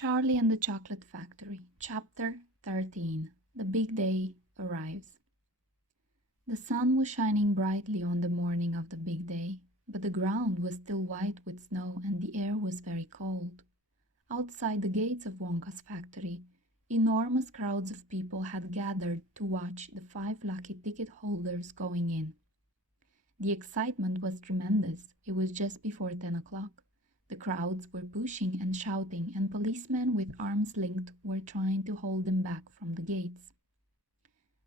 Charlie and the Chocolate Factory, Chapter 13. The Big Day Arrives. The sun was shining brightly on the morning of the big day, but the ground was still white with snow and the air was very cold. Outside the gates of Wonka's factory, enormous crowds of people had gathered to watch the 5 lucky ticket holders going in. The excitement was tremendous. It was just before 10 o'clock. The crowds were pushing and shouting, and policemen with arms linked were trying to hold them back from the gates.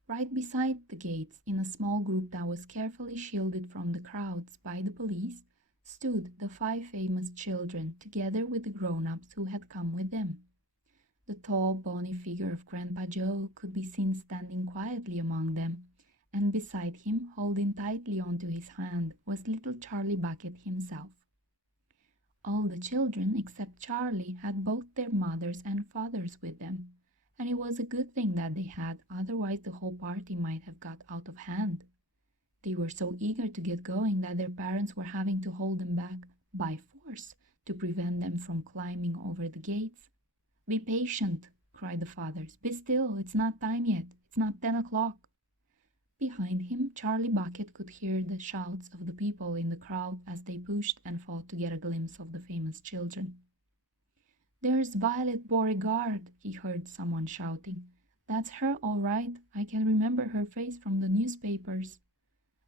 Right beside the gates, in a small group that was carefully shielded from the crowds by the police, stood the 5 famous children, together with the grown-ups who had come with them. The tall, bony figure of Grandpa Joe could be seen standing quietly among them, and beside him, holding tightly onto his hand, was little Charlie Bucket himself. All the children, except Charlie, had both their mothers and fathers with them, and it was a good thing that they had, otherwise the whole party might have got out of hand. They were so eager to get going that their parents were having to hold them back by force to prevent them from climbing over the gates. "Be patient," cried the fathers. "Be still, it's not time yet. It's not 10 o'clock. Behind him, Charlie Bucket could hear the shouts of the people in the crowd as they pushed and fought to get a glimpse of the famous children. "There's Violet Beauregard," he heard someone shouting. "That's her, all right. I can remember her face from the newspapers."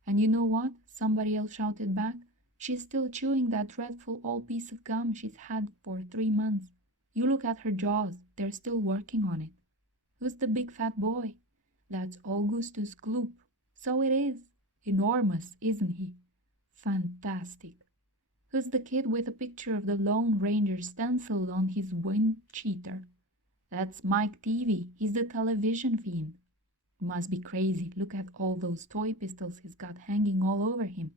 "And you know what?" somebody else shouted back. "She's still chewing that dreadful old piece of gum she's had for 3 months. You look at her jaws. They're still working on it." "Who's the big fat boy?" "That's Augustus Gloop." "So it is. Enormous, isn't he?" "Fantastic." "Who's the kid with a picture of the Lone Ranger stenciled on his wind cheater?" "That's Mike Teavee. He's the television fiend." "Must be crazy. Look at all those toy pistols he's got hanging all over him."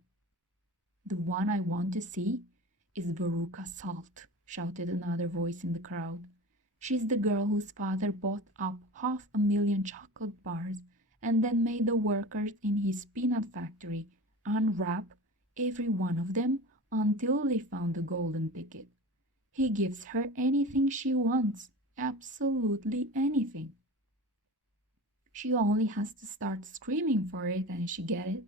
"The one I want to see is Veruca Salt," shouted another voice in the crowd. "She's the girl whose father bought up 500,000 chocolate bars and then made the workers in his peanut factory unwrap every one of them until they found the golden ticket. He gives her anything she wants, absolutely anything. She only has to start screaming for it and she gets it.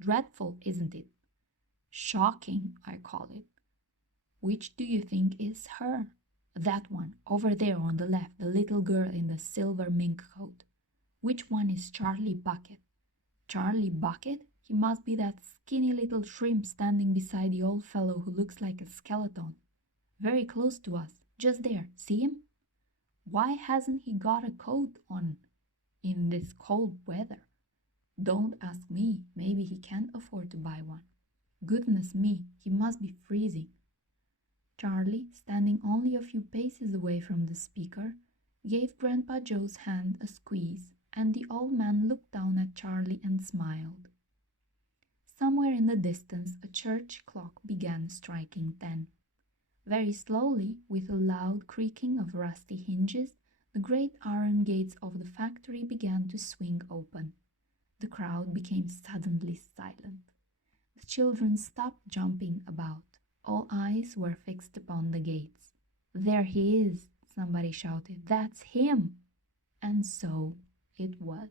Dreadful, isn't it? Shocking, I call it. Which do you think is her? That one, over there on the left, the little girl in the silver mink coat. Which one is Charlie Bucket? Charlie Bucket? He must be that skinny little shrimp standing beside the old fellow who looks like a skeleton. Very close to us, just there, see him? Why hasn't he got a coat on in this cold weather? Don't ask me, maybe he can't afford to buy one. Goodness me, he must be freezing. Charlie, standing only a few paces away from the speaker, gave Grandpa Joe's hand a squeeze, and the old man looked down at Charlie and smiled. Somewhere in the distance, a church clock began striking 10. Very slowly, with a loud creaking of rusty hinges, the great iron gates of the factory began to swing open. The crowd became suddenly silent. The children stopped jumping about. All eyes were fixed upon the gates. "There he is," somebody shouted. "That's him!" And so it was.